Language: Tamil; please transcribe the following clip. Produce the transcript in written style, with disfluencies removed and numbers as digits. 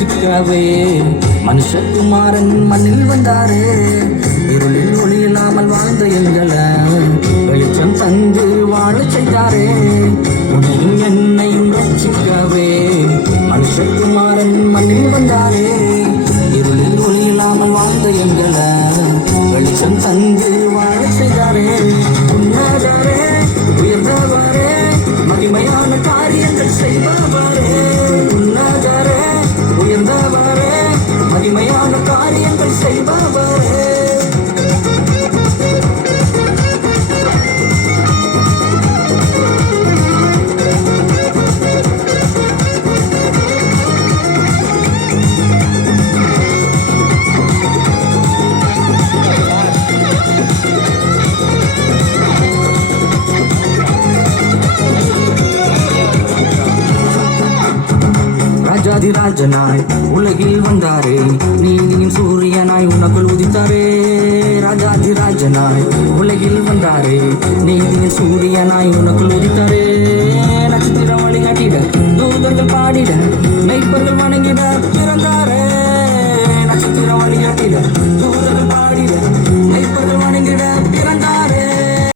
ரட்சிக்கவே மனுஷகுமாரன் மண்ணில் வந்தாரே. இருளில் ஒளி இல்லாமல் வாழ்ந்த எங்களை வெளிச்சம் தந்து வாழ செய்தாரே. உன்னையும் என்னையும் ரட்சிக்கவே மனுஷகுமாரன் மண்ணில் வந்தாரே. இருளில் ஒளி இல்லாமல் வாழ்ந்த எங்களை வெளிச்சம் தந்து வாழ செய்தாரே. உன்னதரே, உயர்ந்தவரே, மகிமையான காரியங்கள் செய்பவரே. உன்னதரே, உயர்ந்தவரே, மகிமையான காரியங்கள் செய்பவரே. ராஜாதிராஜனாய் உலகில் வந்தாரே. நீதியின் சூரியனாய் உனக்குள் உதித்தாரே. ராஜாதிராஜனாய் உலகில் வந்தாரே. நீதியின் சூரியனாய் உனக்குள் உதித்தாரே. நட்சத்திரம் வழிகாட்டிட தூதர்கள் பாடிட